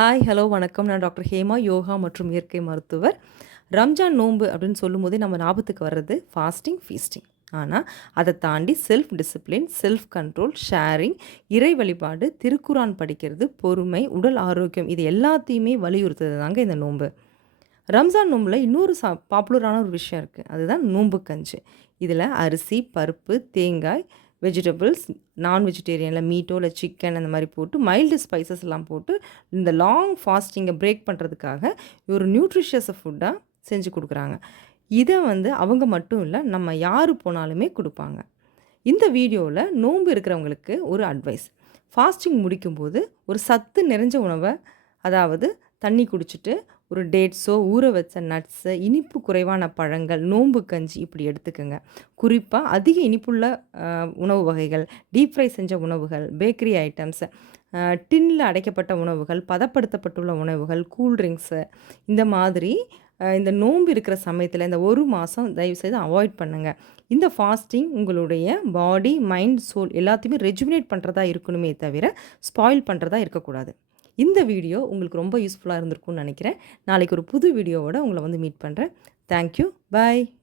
Hi, hello, வணக்கம். நான் doctor Hema, yoga மற்றும் இயற்கை மருத்துவர். ரம்ஜான் நோன்பு அப்படின்னு சொல்லும்போதே நம்ம ஞாபகத்துக்கு வர்றது ஃபாஸ்டிங், ஃபீஸ்டிங். ஆனா, அத தாண்டி self discipline, self control, sharing, இறை வழிபாடு, திருக்குரான் படிக்கிறது, பொறுமை, உடல் ஆரோக்கியம் இது எல்லாத்தையுமே வலியுறுத்துறது தாங்க இந்த நோன்பு. ரம்ஜான் நோம்பில் இன்னொரு பாப்புலரான ஒரு விஷயம் இருக்குது. அதுதான் நோன்பு கஞ்சி. இதில் அரிசி, பருப்பு, தேங்காய், வெஜிடபிள்ஸ், நான் வெஜிடேரியனில் மீட்டோ இல்லை சிக்கன் அந்த மாதிரி போட்டு மைல்டு ஸ்பைசஸ் எல்லாம் போட்டு இந்த லாங் ஃபாஸ்டிங்கை பிரேக் பண்ணுறதுக்காக ஒரு நியூட்ரிஷியஸ் ஃபுட்டாக செஞ்சு கொடுக்குறாங்க. இதை அவங்க மட்டும் இல்லை, நம்ம யார் போனாலுமே கொடுப்பாங்க. இந்த வீடியோவில் நோன்பு இருக்கிறவங்களுக்கு ஒரு அட்வைஸ். ஃபாஸ்டிங் முடிக்கும்போது ஒரு சத்து நிறைஞ்ச உணவை, அதாவது தண்ணி குடிச்சிட்டு ஒரு டேட்ஸோ, ஊற வச்ச நட்ஸு, இனிப்பு குறைவான பழங்கள், நோன்பு கஞ்சி இப்படி எடுத்துக்கங்க. குறிப்பாக அதிக இனிப்புள்ள உணவு வகைகள், டீப் ஃப்ரை செஞ்ச உணவுகள், பேக்கரி ஐட்டம்ஸ், டின்னில் அடைக்கப்பட்ட உணவுகள், பதப்படுத்தப்பட்டுள்ள உணவுகள், கூல்ட்ரிங்க்ஸு இந்த மாதிரி இந்த நோன்பு இருக்கிற சமயத்தில் இந்த ஒரு மாதம் தயவுசெய்து அவாய்ட் பண்ணுங்கள். இந்த ஃபாஸ்டிங் உங்களுடைய பாடி, மைண்ட், சோல் எல்லாத்தையுமே ரெஜுமினேட் பண்ணுறதா இருக்கணுமே தவிர ஸ்பாயில் பண்ணுறதா இருக்கக்கூடாது. இந்த வீடியோ உங்களுக்கு ரொம்ப யூஸ்ஃபுல்லாக இருந்திருக்கும்னு நினைக்கிறேன். நாளைக்கு ஒரு புது வீடியோவோட உங்களை மீட் பண்ணுறேன். தேங்க்யூ. பாய்.